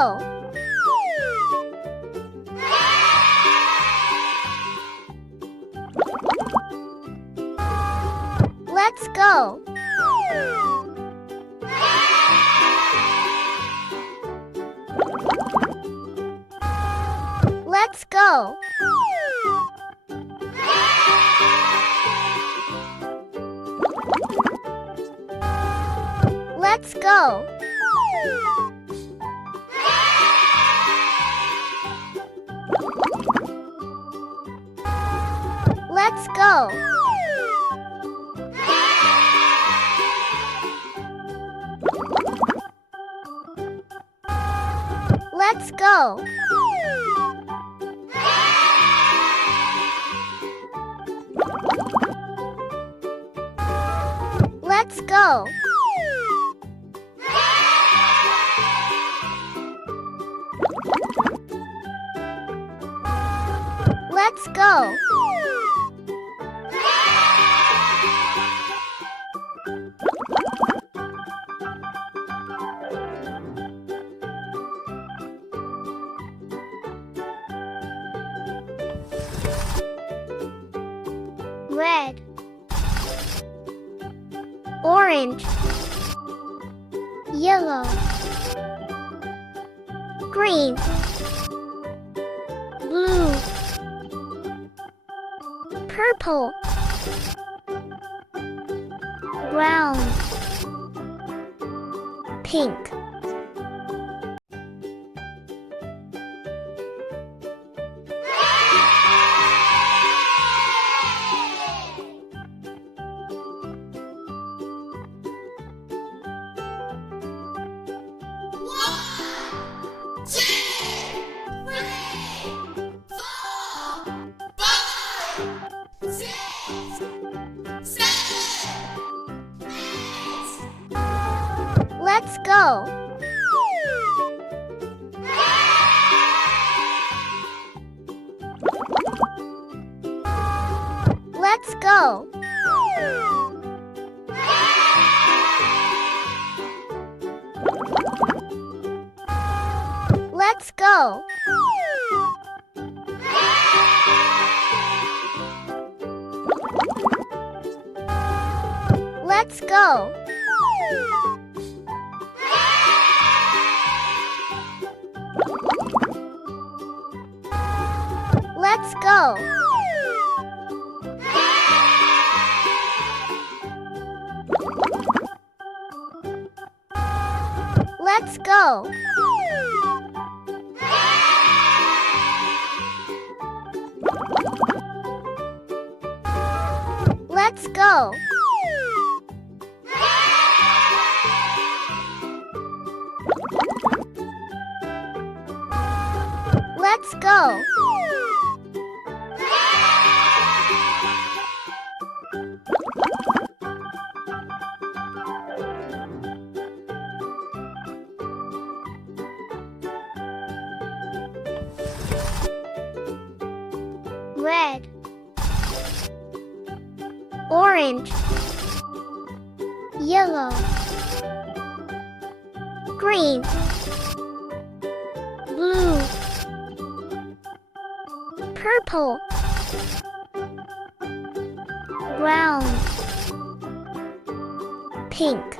go. Let's go. Let's go. Let's go. Let's go. Let's go. Let's go. Let's go. Red, orange, yellow, green, blue, purple, brown, pink. Let's go. Let's go. Let's go. Let's go. Let's go. Let's go. Let's go. Let's go. Red, orange, yellow, green, blue, purple, brown, pink.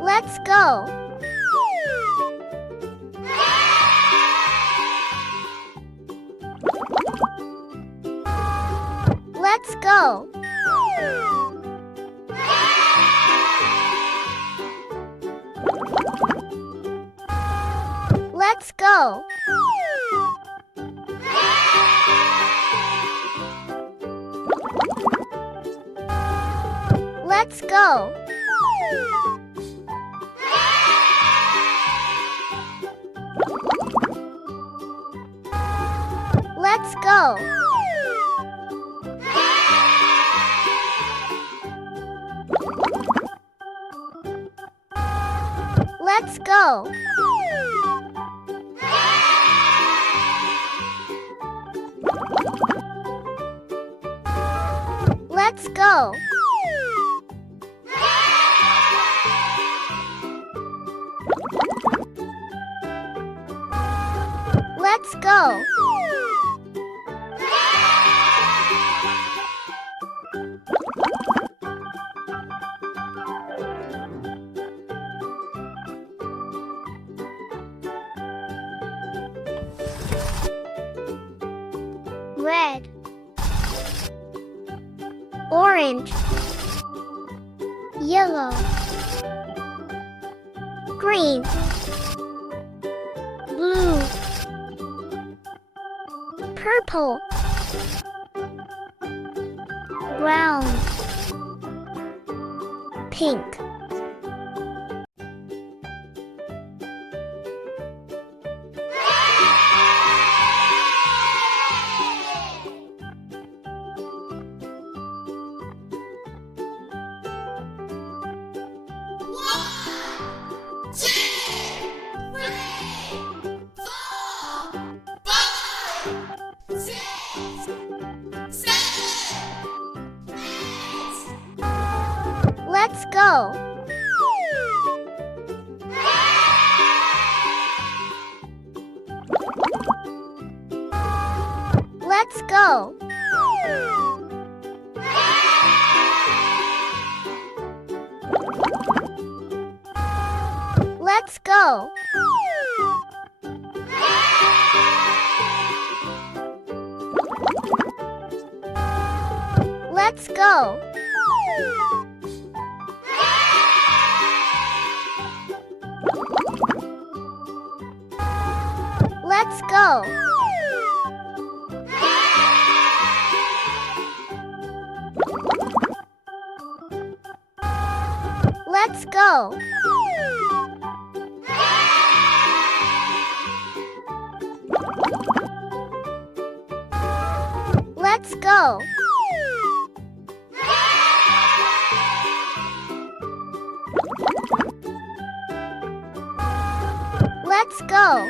Let's go. Let's go. Let's go. Let's go. Let's go. Let's go. Let's go. Let's go. Red, orange, yellow, green, blue, purple, brown, pink. Let's go. Let's go. Let's go. Let's go. Let's go. Let's go. Let's go. Let's go.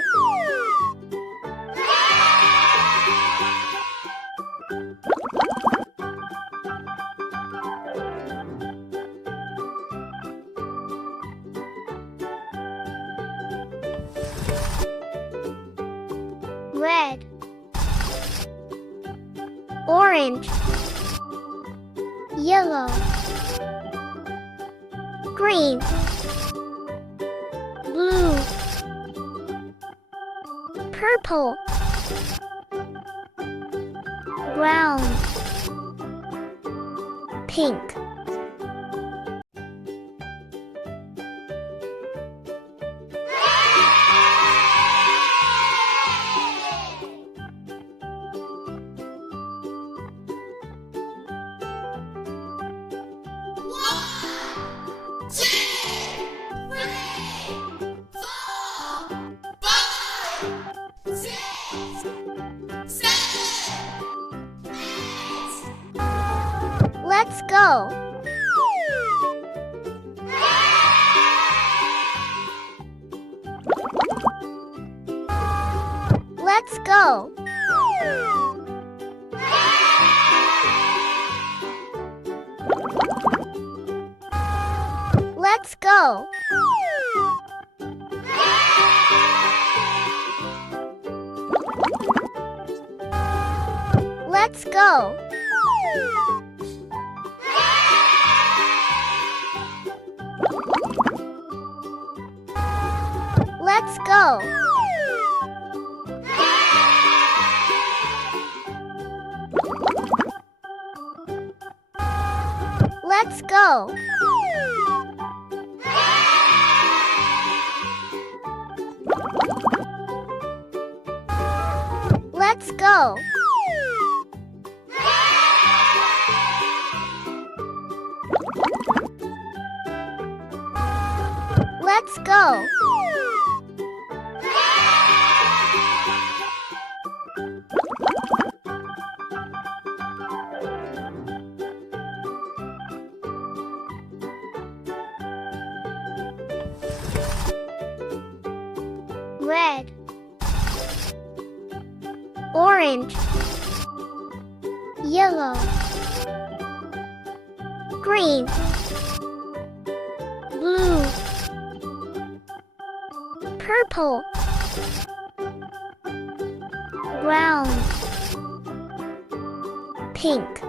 Red, orange, yellow, green, blue, purple, brown, pink. Let's go. Let's go. Let's go. Let's go. Let's go. Let's go. Let's go. Let's go. orange, yellow, green, blue, purple, brown, pink.